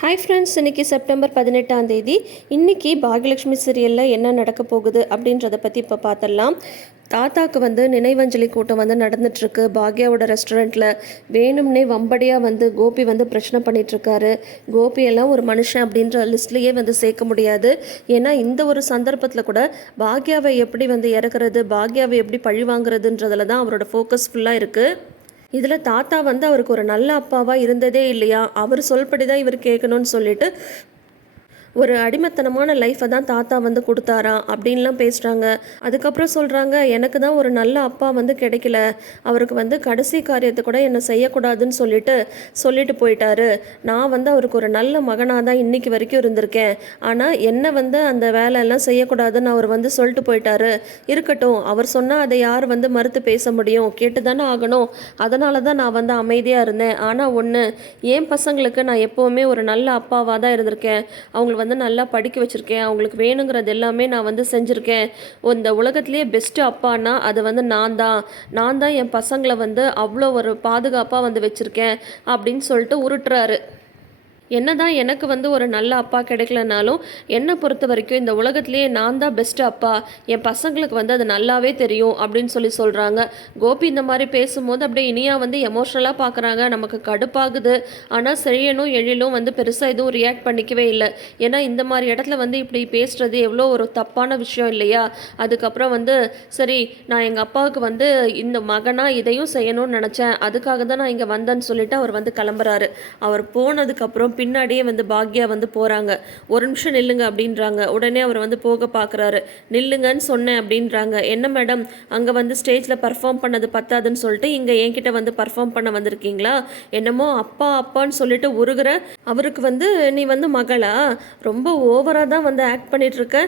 Hi friends இன்னைக்கு September பதினெட்டாம் தேதி. இன்றைக்கி பாகியலட்சுமி சீரியலில் என்ன நடக்க போகுது அப்படின்றத பற்றி இப்போ பார்த்துடலாம் தாத்தாக்கு வந்து நினைவஞ்சலி கூட்டம் வந்து நடந்துட்டுருக்கு. பாக்யாவோட ரெஸ்டாரண்ட்டில் வேணும்னே வம்படியாக வந்து கோபி வந்து பிரச்சனை பண்ணிகிட்ருக்காரு கோபியெல்லாம் ஒரு மனுஷன் அப்படின்ற லிஸ்ட்லேயே வந்து சேர்க்க முடியாது. ஏன்னா இந்த ஒரு சந்தர்ப்பத்தில் கூட பாக்யாவை எப்படி வந்து இறக்குறது பாக்யாவை எப்படி பழி வாங்குறதுன்றதுல தான் அவரோட ஃபோக்கஸ் ஃபுல்லாக இருக்குது இதில் தாத்தா வந்து அவருக்கு ஒரு நல்ல அப்பாவாக இருந்ததே இல்லையா? அவர் சொல்படி தான் இவர் கேட்கணும்னு சொல்லிட்டு ஒரு அடிமைத்தனமான லைஃப்பை தான் தாத்தா வந்து கொடுத்தாராம் அப்படின்லாம் பேசுகிறாங்க அதுக்கப்புறம் சொல்கிறாங்க எனக்கு தான் ஒரு நல்ல அப்பா வந்து கிடைக்கல. அவருக்கு வந்து கடைசி காரியத்தை கூட என்னை செய்யக்கூடாதுன்னு சொல்லிட்டு சொல்லிட்டு போயிட்டாரு. நான் வந்து அவருக்கு ஒரு நல்ல மகனாக தான் இன்றைக்கி வரைக்கும் இருந்திருக்கேன். ஆனால் என்னை வந்து அந்த வேலையெல்லாம் செய்யக்கூடாதுன்னு அவர் வந்து சொல்லிட்டு போயிட்டாரு. இருக்கட்டும் அவர் சொன்னால் அதை யார் வந்து மறுத்து பேச முடியும்? கேட்டு தானே ஆகணும். அதனால தான் நான் வந்து அமைதியாக இருந்தேன். ஆனால் ஒன்று என் பசங்களுக்கு நான் எப்போவுமே ஒரு நல்ல அப்பாவாக தான் இருந்திருக்கேன். அவங்களுக்கு வந்து நல்லா படிக்க வச்சுருக்கேன். அவங்களுக்கு வேணுங்கிறது எல்லாமே நான் வந்து செஞ்சுருக்கேன். இந்த உலகத்துலேயே பெஸ்ட்டு அப்பான்னா அது வந்து நான் தான். நான் தான் என் பசங்களை வந்து அவ்வளோ ஒரு பாதுகாப்பாக வந்து வச்சுருக்கேன் அப்படின்னு சொல்லிட்டு உருட்டுறாரு. என்னதான் எனக்கு வந்து ஒரு நல்ல அப்பா கிடைக்கலனாலும் என்னை பொறுத்த வரைக்கும் இந்த உலகத்துலேயே நான் தான் பெஸ்ட் அப்பா. என் பசங்களுக்கு வந்து அது நல்லாவே தெரியும் அப்படின்னு சொல்லி சொல்கிறாங்க கோபி இந்த மாதிரி பேசும்போது அப்படியே இனியா வந்து எமோஷ்னலாக பார்க்குறாங்க நமக்கு கடுப்பாகுது. ஆனால் செழியனும் எழிலும் வந்து பெருசாக எதுவும் ரியாக்ட் பண்ணிக்கவே இல்லை. ஏன்னா இந்த மாதிரி இடத்துல வந்து இப்படி பேசுறது எவ்வளோ ஒரு தப்பான விஷயம் இல்லையா? அதுக்கப்புறம் வந்து சரி நான் எங்கள் அப்பாவுக்கு வந்து இந்த மகனாக இதையும் செய்யணும்னு நினச்சேன். அதுக்காக தான் நான் இங்கே வந்தேன்னு சொல்லிட்டு அவர் வந்து கிளம்புறாரு. அவர் போனதுக்கப்புறம் பின்னாடியே வந்து பாக்யா வந்து போகிறாங்க ஒரு நிமிஷம் நில்லுங்க அப்படின்றாங்க. உடனே அவர் வந்து போக பார்க்குறாரு நில்லுங்கன்னு சொன்னேன் அப்படின்றாங்க. என்ன மேடம் அங்கே வந்து ஸ்டேஜில் பர்ஃபார்ம் பண்ணது பத்தாதுன்னு சொல்லிட்டு இங்கே என்கிட்ட வந்து பர்ஃபார்ம் பண்ண வந்திருக்கீங்களா? என்னமோ அப்பா அப்பான்னு சொல்லிட்டு உருகிற அவருக்கு வந்து நீ வந்து மகளா? ரொம்ப ஓவராக தான் வந்து ஆக்ட் பண்ணிட்டு இருக்க.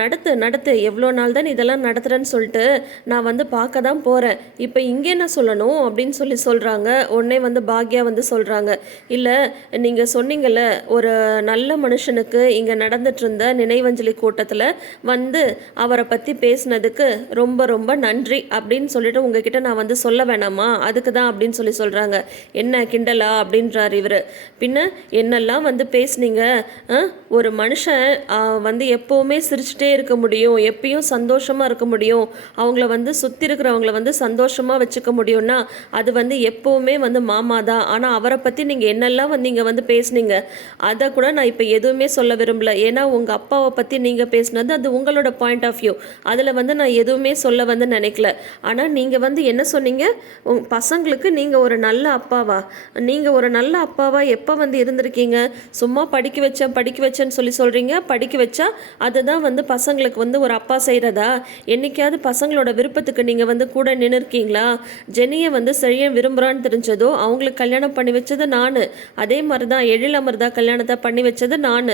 நடத்து நடத்து. எவ்வளோ நாள் தான் இதெல்லாம் நடத்துகிறேன்னு சொல்லிட்டு நான் வந்து பார்க்க தான் போகிறேன் இப்போ இங்கே என்ன சொல்லணும் அப்படின்னு சொல்லி சொல்கிறாங்க உடனே வந்து பாக்யா வந்து சொல்கிறாங்க இல்லை நீங்கள் சொன்னீங்கல்ல ஒரு நல்ல மனுஷனுக்கு இங்கே நடந்துட்டு நினைவஞ்சலி கூட்டத்தில் வந்து அவரை பற்றி பேசுனதுக்கு ரொம்ப ரொம்ப நன்றி அப்படின்னு சொல்லிட்டு உங்ககிட்ட நான் வந்து சொல்ல வேணாமா? அதுக்கு தான் அப்படின்னு சொல்லி சொல்கிறாங்க என்ன கிண்டலா? அப்படின்றார் இவர். பின்ன என்னெல்லாம் வந்து பேசுனீங்க? ஒரு மனுஷன் வந்து எப்போவுமே சிரிச்சுட்டே இருக்க முடியும். எப்பயும் சந்தோஷமாக இருக்க முடியும். அவங்கள வந்து சுற்றி இருக்கிறவங்கள வந்து சந்தோஷமாக வச்சுக்க முடியும்னா அது வந்து எப்போவுமே வந்து மாமா தான் ஆனால் அவரை பற்றி நீங்கள் என்னெல்லாம் வந்து இங்கே வந்து பேசுனீங்க. அதை கூட நான் இப்போ எதுவுமே சொல்ல விரும்பல. ஏன்னா உங்கள் அப்பாவை பற்றி நீங்கள் பேசுனது அது உங்களோட பாயிண்ட் ஆஃப் வியூ அதில் வந்து நான் எதுவுமே சொல்ல வந்து நினைக்கல. ஆனால் நீங்கள் வந்து என்ன சொன்னீங்க? உங் பசங்களுக்கு நீங்கள் ஒரு நல்ல அப்பாவா? நீங்கள் ஒரு நல்ல அப்பாவா எப்போ வந்து இருந்திருக்கீங்க? சும்மா படிக்க வச்சேன் படிக்க வச்சேன்னு சொல்லி சொல்கிறீங்க படிக்க வச்சா அதுதான் வந்து பசங்களுக்கு வந்து ஒரு அப்பா செய்கிறதா என்னைக்காவது பசங்களோட விருப்பத்துக்கு நீங்கள் வந்து கூட நின்று இருக்கீங்களா ஜெனியை வந்து சரியாக விரும்புகிறான்னு தெரிஞ்சதோ அவங்களுக்கு கல்யாணம் பண்ணி வச்சது நான். அதே மாதிரி தான் எழில் அமர்தா கல்யாணத்தை பண்ணி வச்சது நான்.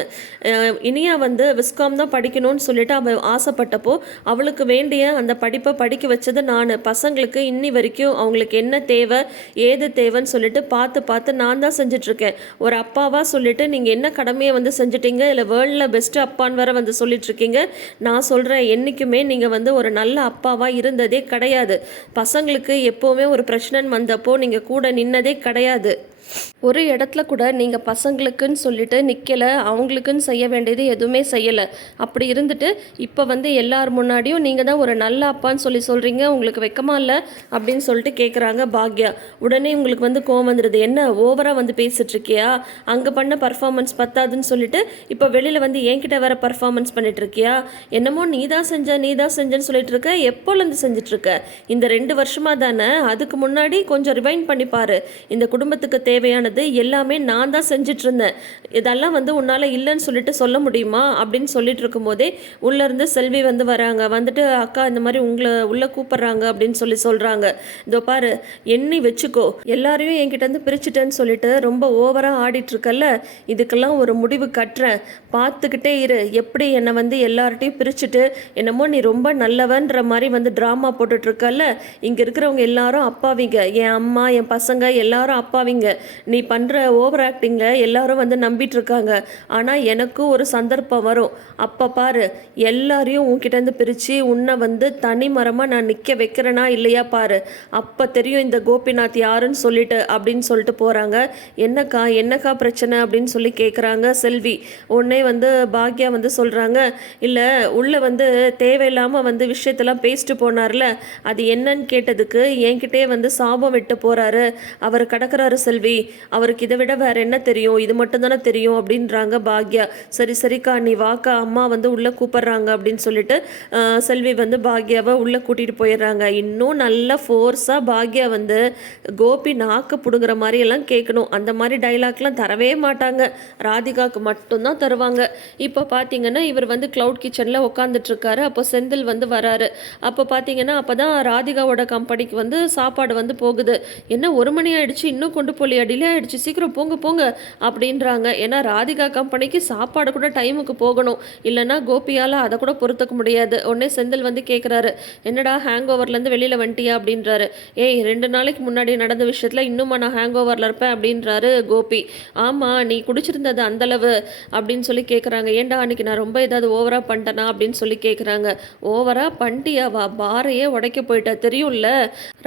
இனியா வந்து விஸ்காம் தான் படிக்கணும்னு சொல்லிட்டு அவள் ஆசைப்பட்டப்போ அவளுக்கு வேண்டிய அந்த படிப்பை படிக்க வச்சது நான். பசங்களுக்கு இன்னி வரைக்கும் அவங்களுக்கு என்ன தேவை ஏது தேவைன்னு சொல்லிட்டு பார்த்து பார்த்து நான் தான் செஞ்சிட்ருக்கேன். ஒரு அப்பாவாக சொல்லிட்டு நீங்கள் என்ன கடமையை வந்து செஞ்சிட்டீங்க இல்லை வேர்ல்டில் பெஸ்ட்டு அப்பான்னு வேற வந்து சொல்லிட்டுருக்கீங்க நான் சொல்கிறேன் என்றைக்குமே நீங்கள் வந்து ஒரு நல்ல அப்பாவாக இருந்ததே கிடையாது. பசங்களுக்கு எப்போவுமே ஒரு பிரச்சனைன்னு வந்தப்போ நீங்கள் கூட நின்னதே கிடையாது. ஒரு இடத்துல கூட நீங்கள் பசங்களுக்குன்னு சொல்லிட்டு நிற்கலை அவங்களுக்குன்னு செய்ய வேண்டியது எதுவுமே செய்யலை. அப்படி இருந்துட்டு இப்போ வந்து எல்லார் முன்னாடியும் நீங்கள் தான் ஒரு நல்ல அப்பான்னு சொல்லி சொல்கிறீங்க உங்களுக்கு வெக்கமா இல்லை அப்படின்னு சொல்லிட்டு கேட்குறாங்க பாக்யா. உடனே உங்களுக்கு வந்து கோவம் வந்துடுது என்ன ஓவராக வந்து பேசிகிட்ருக்கியா அங்கே பண்ண பர்ஃபார்மன்ஸ் பத்தாதுன்னு சொல்லிட்டு இப்போ வெளியில் வந்து என்கிட்ட வேற பர்ஃபார்மன்ஸ் பண்ணிகிட்ருக்கியா என்னமோ நீ தான் செஞ்ச நீ தான் செஞ்சேன்னு சொல்லிட்டு இருக்க எப்போலேருந்து செஞ்சிட்ருக்க இந்த ரெண்டு வருஷமாக தானே அதுக்கு முன்னாடி கொஞ்சம் ரிவைண்ட் பண்ணி பாரு. இந்த குடும்பத்துக்கு தேவையானது எல்லாமே நான் தான் செஞ்சுட்டு இருந்தேன் இதெல்லாம் வந்து உன்னால் இல்லைன்னு சொல்லிட்டு சொல்ல முடியுமா? அப்படின்னு சொல்லிட்டு இருக்கும்போதே உள்ளேருந்து செல்வி வந்து வராங்க. வந்துட்டு அக்கா இந்த மாதிரி உங்களை உள்ளே கூப்பிட்றாங்க அப்படின்னு சொல்லி சொல்கிறாங்க இதோ பாரு எண்ணி வச்சுக்கோ. எல்லாரையும் என்கிட்டருந்து பிரிச்சுட்டேன்னு சொல்லிட்டு ரொம்ப ஓவராக ஆடிட்டுருக்கல்ல இதுக்கெல்லாம் ஒரு முடிவு கட்டுறேன். பார்த்துக்கிட்டே இரு. எப்படி என்னை வந்து எல்லார்ட்டையும் பிரிச்சுட்டு என்னமோ நீ ரொம்ப நல்லவன்ற மாதிரி வந்து ட்ராமா போட்டுட்ருக்கல்ல? இங்கே இருக்கிறவங்க எல்லாரும் அப்பாவிங்க. என் அம்மா என் பசங்க எல்லாரும் அப்பாவிங்க. நீ பண்ணுற ஓவர் ஆக்டிங்கில் எல்லாரும் வந்து நம்பிட்டு இருக்காங்க ஆனால் எனக்கும் ஒரு சந்தர்ப்பம் வரும். அப்போ பாரு எல்லாரையும் உன்கிட்டேருந்து பிரித்து உன்னை வந்து தனி மரமாக நான் நிற்க வைக்கிறேனா இல்லையா பாரு. அப்போ தெரியும் இந்த கோபிநாத் யாருன்னு சொல்லிட்டு அப்படின்னு சொல்லிட்டு போகிறாங்க என்னக்கா என்னக்கா பிரச்சனை அப்படின்னு சொல்லி கேட்குறாங்க செல்வி. உடனே வந்து பாக்யா வந்து சொல்கிறாங்க இல்லை உள்ளே வந்து தேவையில்லாமல் வந்து விஷயத்தெல்லாம் பேசிட்டு போனார்ல. அது என்னன்னு கேட்டதுக்கு என்கிட்டே வந்து சாபம் விட்டு போகிறாரு அவர் கடக்குறாரு செல்வி. அவருக்கு இதை விட வேற என்ன தெரியும்? இது மட்டும் தானே தெரியும்? அப்படின்றாங்க பாக்யா. சரி சரிக்கா நீ வாக்கா அம்மா வந்து உள்ளே கூப்பிடுறாங்க அப்படின்னு சொல்லிட்டு செல்வி வந்து பாக்யாவை உள்ளே கூட்டிகிட்டு போயிடுறாங்க. இன்னும் நல்ல ஃபோர்ஸாக பாக்யா வந்து கோபி நாக்கு பிடுங்குற மாதிரி எல்லாம் கேட்கணும். அந்த மாதிரி டைலாக்லாம் தரவே மாட்டாங்க. ராதிகாவுக்கு மட்டும்தான் தருவாங்க. இப்போ பார்த்தீங்கன்னா இவர் வந்து க்ளவுட் கிச்சனில் உட்காந்துட்ருக்காரு அப்போ செந்தில் வந்து வராரு. அப்போ பார்த்தீங்கன்னா அப்போ தான் ராதிகாவோட கம்பெனிக்கு வந்து சாப்பாடு வந்து போகுது. என்ன ஒரு மணி ஆயிடுச்சு இன்னும் கொண்டு போலியா டிலே ஆகிடுச்சு சீக்கிரம் போங்க போங்க அப்படின்றாங்க. ஏன்னா ராதிகா கம்பெனிக்கு சாப்பாடு கூட டைமுக்கு போகணும். இல்லைன்னா கோபியால் அதை கூட பொறுத்துக்க முடியாது. உடனே செந்தில் வந்து கேட்குறாரு என்னடா ஹேங் ஓவர்லேருந்து வெளியில் வந்துட்டியா அப்படின்றாரு. ஏய் ரெண்டு நாளைக்கு முன்னாடி நடந்த விஷயத்தில் இன்னுமா நான் ஹேங் ஓவரில் இருப்பேன் அப்படின்றாரு கோபி. ஆமாம் நீ குடிச்சிருந்தது அந்தளவு அப்படின்னு சொல்லி கேட்குறாங்க ஏன்டா அன்னைக்கு நான் ரொம்ப ஏதாவது ஓவராக பண்ணிட்டேனா அப்படின்னு சொல்லி கேட்குறாங்க ஓவராக பண்ணிட்டியா வா பாரையே உடைக்க போயிட்டா. தெரியும்ல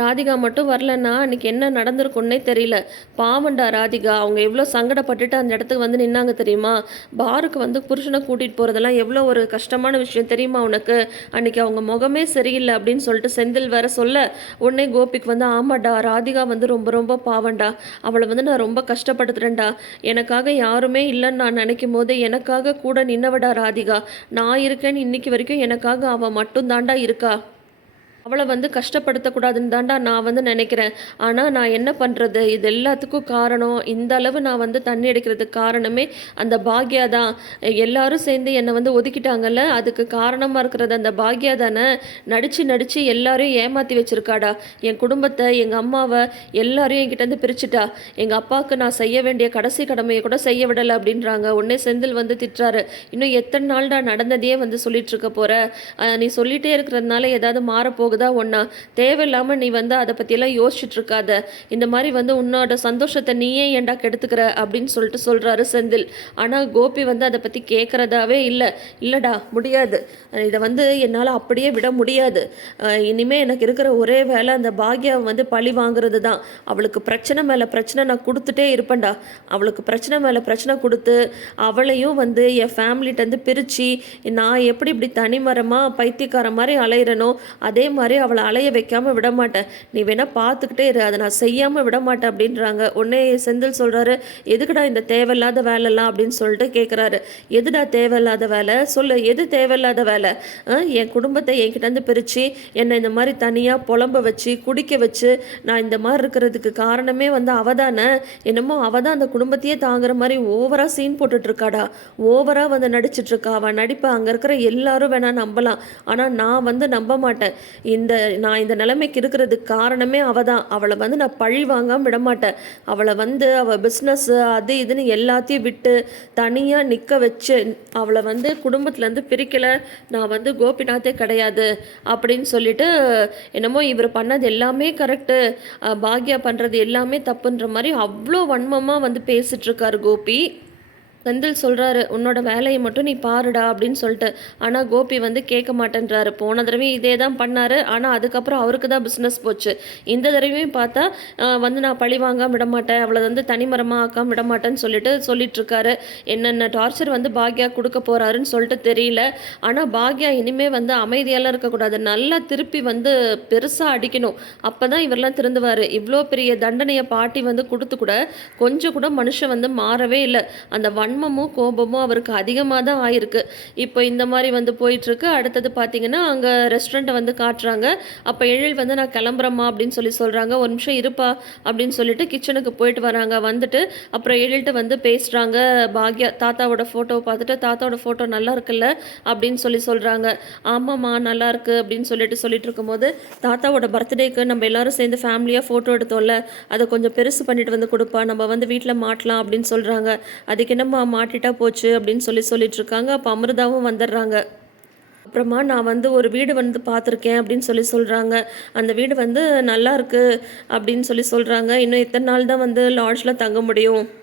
ராதிகா மட்டும் வரலன்னா அன்னைக்கு என்ன நடந்திருக்குன்னே தெரியல. பாவண்டா ராதிகா அவங்க எவ்வளோ சங்கடப்பட்டுட்டு அந்த இடத்துக்கு வந்து நின்னாங்க தெரியுமா? பாருக்கு வந்து புருஷனை கூட்டிகிட்டு போகிறதெல்லாம் எவ்வளோ ஒரு கஷ்டமான விஷயம் தெரியுமா உனக்கு? அன்னைக்கு அவங்க முகமே சரியில்லை அப்படின்னு சொல்லிட்டு செந்தில் வேற சொல்ல உடனே கோபிக்கு வந்து ஆமாடா ராதிகா வந்து ரொம்ப ரொம்ப பாவண்டா. அவளை வந்து நான் ரொம்ப கஷ்டப்படுத்துறேன்டா. எனக்காக யாருமே இல்லைன்னு நான் நினைக்கும் போது எனக்காக கூட நின்னவடா ராதிகா. நான் இருக்கேன்னு இன்னைக்கு வரைக்கும் எனக்காக அவள் மட்டும் தாண்டா இருக்கா? அவளை வந்து கஷ்டப்படுத்தக்கூடாதுன்னு தாண்டா நான் வந்து நினைக்கிறேன். ஆனால் நான் என்ன பண்ணுறது இது எல்லாத்துக்கும் காரணம். இந்த அளவு நான் வந்து தண்ணி அடிக்கிறதுக்கு காரணமே அந்த பாக்யா தான். எல்லாரும் சேர்ந்து என்னை வந்து ஒதுக்கிட்டாங்கல்ல? அதுக்கு காரணமாக இருக்கிறது அந்த பாக்யா தானே? நடித்து நடித்து எல்லாரையும் ஏமாற்றி வச்சுருக்காடா. என் குடும்பத்தை எங்கள் அம்மாவை எல்லாரையும் என்கிட்டேருந்து பிரிச்சுட்டா. எங்கள் அப்பாவுக்கு நான் செய்ய வேண்டிய கடைசி கடமையை கூட செய்ய விடலை அப்படின்றாங்க. உடனே செந்தில் வந்து திட்டுறாரு. இன்னும் எத்தனை நாள்டா நடந்ததையே வந்து சொல்லிட்டு இருக்க போகிற நீ சொல்லிகிட்டே இருக்கிறதுனால ஏதாவது மாறப்போகுது ஒன்றா தேவையில்லாமல் நீ வந்து அதை பற்றியெல்லாம் யோசிச்சுட்டு இருக்காத இந்த மாதிரி வந்து உன்னோட சந்தோஷத்தை நீயே ஏன்டா கெடுத்துக்கிற அப்படின்னு சொல்லிட்டு சொல்கிறாரு செந்தில். ஆனால் கோபி வந்து அதை பற்றி கேட்குறதாவே இல்லை. இல்லைடா முடியாது. இதை வந்து என்னால் அப்படியே விட முடியாது. இனிமேல் எனக்கு இருக்கிற ஒரே வேலை அந்த பாக்யாவை வந்து பழி வாங்குறது தான். அவளுக்கு பிரச்சனை மேலே பிரச்சனை நான் கொடுத்துட்டே இருப்பேன்டா. அவளுக்கு பிரச்சனை மேலே பிரச்சனை கொடுத்து அவளையும் வந்து என் ஃபேமிலிட்டேருந்து பிரித்து நான் எப்படி இப்படி தனிமரமாக பைத்தியக்கார மாதிரி அலையிறனோ அதே மாதிரி மாதிரி அவளை அலைய வைக்காமல் விட மாட்டேன் நீ வேணால் பார்த்துக்கிட்டே இரு அதை நான் செய்யாமல் விட மாட்டேன் அப்படின்றாங்க. உடனே செந்தில் சொல்கிறாரு எதுக்குடா இந்த தேவையில்லாத வேலைலாம்? அப்படின்னு சொல்லிட்டு கேட்குறாரு எதுடா தேவையில்லாத வேலை? சொல்லு எது தேவையில்லாத வேலை? ஆ, என் குடும்பத்தை என்கிட்டேருந்து பிரித்து என்னை இந்த மாதிரி தனியாக புலம்ப வச்சு குடிக்க வச்சு நான் இந்த மாதிரி இருக்கிறதுக்கு காரணமே வந்து அவ தானே என்னமோ அவ தான் அந்த குடும்பத்தையே தாங்குற மாதிரி ஓவராக சீன் போட்டுட்ருக்காடா. ஓவராக வந்து நடிச்சிட்ருக்கா. அவன் அவள் நடிப்பை அங்கே இருக்கிற எல்லாரும் வேணால் நம்பலாம். ஆனால் நான் வந்து நம்ப மாட்டேன். இந்த நான் இந்த நிலைமைக்கு இருக்கிறதுக்கு காரணமே அவ தான் அவளை வந்து நான் பழி வாங்காமல் விடமாட்டேன். அவளை வந்து அவள் பிஸ்னஸ் அது இதுன்னு எல்லாத்தையும் விட்டு தனியாக நிற்க வச்சு அவளை வந்து குடும்பத்துலேருந்து பிரிக்கலை. நான் வந்து கோபிநாத்தே கிடையாது அப்படின்னு சொல்லிட்டு என்னமோ இவர் பண்ணது எல்லாமே கரெக்டு பாக்யா பண்ணுறது எல்லாமே தப்புன்ற மாதிரி அவ்வளோ வன்மமாக வந்து பேசிகிட்ருக்கார் கோபி. செந்தில் சொல்கிறாரு உன்னோட வேலையை மட்டும் நீ பாருடா அப்படின்னு சொல்லிட்டு. ஆனால் கோபி வந்து கேட்க மாட்டேன்றாரு. போன தடவையும் இதே தான் பண்ணார். ஆனால் அதுக்கப்புறம் அவருக்கு தான் பிஸ்னஸ் போச்சு. இந்த தடவையும் பார்த்தா வந்து நான் பழி வாங்காம விட மாட்டேன். அவளை வந்து தனிமரமாக ஆக்காம விட மாட்டேன்னு சொல்லிட்டு சொல்லிட்டு இருக்காரு. என்னென்ன டார்ச்சர் வந்து பாக்யா கொடுக்க போறாருன்னு சொல்லிட்டு தெரியல. ஆனால் பாக்யா இனிமே வந்து அமைதியெல்லாம் இருக்கக்கூடாது நல்லா திருப்பி வந்து பெருசாக அடிக்கணும். அப்போ தான் இவரெல்லாம் திருந்துவார். இவ்வளோ பெரிய தண்டனையை பாட்டி வந்து கொடுத்து கூட கொஞ்சம் கூட மனுஷன் வந்து மாறவே இல்லை. அந்த வன்மமும் கோபமும் அவருக்கு அதிகமாக தான் ஆயிருக்கு. இப்போ இந்த மாதிரி வந்து போயிட்டுருக்கு. அடுத்தது பார்த்தீங்கன்னா அங்கே ரெஸ்டாரண்ட்டை வந்து காட்டுறாங்க. அப்போ எழில் வந்து நான் கிளம்புறேம்மா அப்படின்னு சொல்லி சொல்கிறாங்க ஒரு நிமிஷம் இருப்பா அப்படின்னு சொல்லிட்டு கிச்சனுக்கு போயிட்டு வராங்க. வந்துட்டு அப்புறம் எழில்கிட்ட வந்து பேசுகிறாங்க பாக்யா தாத்தாவோட ஃபோட்டோவை பார்த்துட்டு தாத்தாவோட ஃபோட்டோ நல்லா இருக்குல்ல? அப்படின்னு சொல்லி சொல்கிறாங்க ஆமாம்மா நல்லா இருக்கு அப்படின்னு சொல்லிட்டு சொல்லிட்டு இருக்கும்போது தாத்தாவோட பர்த்டேக்கு நம்ம எல்லாரும் சேர்ந்து ஃபேமிலியாக ஃபோட்டோ எடுத்தோம்ல. அதை கொஞ்சம் பெருசு பண்ணிட்டு வந்து கொடுப்பா. நம்ம வந்து வீட்டில் மாட்டலாம் அப்படின்னு சொல்கிறாங்க அதுக்கு என்னம்மா மாட்டிட்டா போச்சு அப்படின்னு சொல்லி சொல்லிட்டு இருக்காங்க அப்போ அமிர்தாவும் வந்துடுறாங்க. அப்புறமா நான் வந்து ஒரு வீடு வந்து பார்த்துருக்கேன் அப்படின்னு சொல்லி சொல்கிறாங்க அந்த வீடு வந்து நல்லா இருக்கு அப்படின்னு சொல்லி சொல்கிறாங்க இன்னும் எத்தனை நாள் தான் வந்து லாட்ஜில் தங்க முடியும்?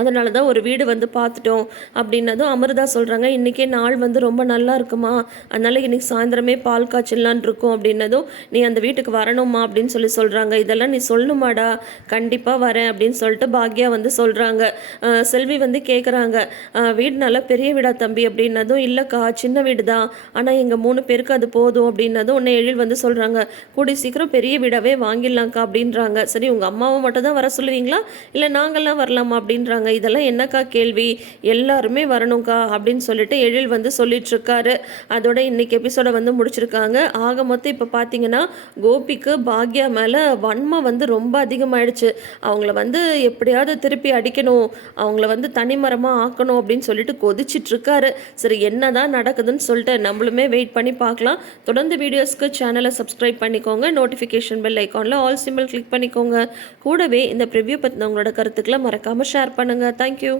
அதனால தான் ஒரு வீடு வந்து பார்த்துட்டோம் அப்படின்னதும் அமிர்தா சொல்கிறாங்க இன்றைக்கே நாள் வந்து ரொம்ப நல்லா இருக்குமா? அதனால் இன்னைக்கு சாயந்தரமே பால் காய்ச்சலான் இருக்கும் அப்படின்னதும் நீ அந்த வீட்டுக்கு வரணுமா? அப்படின்னு சொல்லி சொல்கிறாங்க இதெல்லாம் நீ சொல்லணுமாடா கண்டிப்பாக வரேன் அப்படின்னு சொல்லிட்டு பாக்யா வந்து சொல்கிறாங்க செல்வி வந்து கேட்குறாங்க வீடு நல்லா பெரிய வீடா தம்பி? அப்படின்னதும் இல்லைக்கா சின்ன வீடு தான் ஆனால் எங்கள் மூணு பேருக்கு அது போதும் அப்படின்னதும் உன்னை எழில் வந்து சொல்கிறாங்க கூடி சீக்கிரம் பெரிய வீடாகவே வாங்கிடலாம்க்கா அப்படின்றாங்க. சரி உங்கள் அம்மாவை மட்டும் தான் வர சொல்லுவீங்களா? இல்லை நாங்கள்லாம் வரலாமா? அப்படின்றாங்க. இதெல்லாம் என்னக்கா கேள்வி? எல்லாருமே வரணும்க்கா அப்படின்னு சொல்லிட்டு எழில் வந்து சொல்லிட்டுருக்காரு. அதோட இன்னைக்கு எபிசோடை வந்து முடிச்சிருக்காங்க. ஆக மொத்தம் இப்போ பார்த்தீங்கன்னா கோபிக்கு பாக்யா மேலே வன்மை வந்து ரொம்ப அதிகமாயிடுச்சு. அவங்கள வந்து எப்படியாவது திருப்பி அடிக்கணும். அவங்கள வந்து தனிமரமாக ஆக்கணும் அப்படின்னு சொல்லிட்டு கொதிச்சிட்ருக்காரு சரி என்ன தான் நடக்குதுன்னு சொல்லிட்டு நம்மளுமே வெயிட் பண்ணி பார்க்கலாம் தொடர்ந்து வீடியோஸ்க்கு சேனலை சப்ஸ்கிரைப் பண்ணிக்கோங்க. நோட்டிஃபிகேஷன் பெல் ஐக்கானில் ஆல் சிம்பிள் கிளிக் பண்ணிக்கோங்க. கூடவே இந்த ப்ரிவ்யூ பற்றின உங்களோட கருத்துக்களை மறக்காமல் ஷேர் பண்ணுங்கள் தேங்க்யூ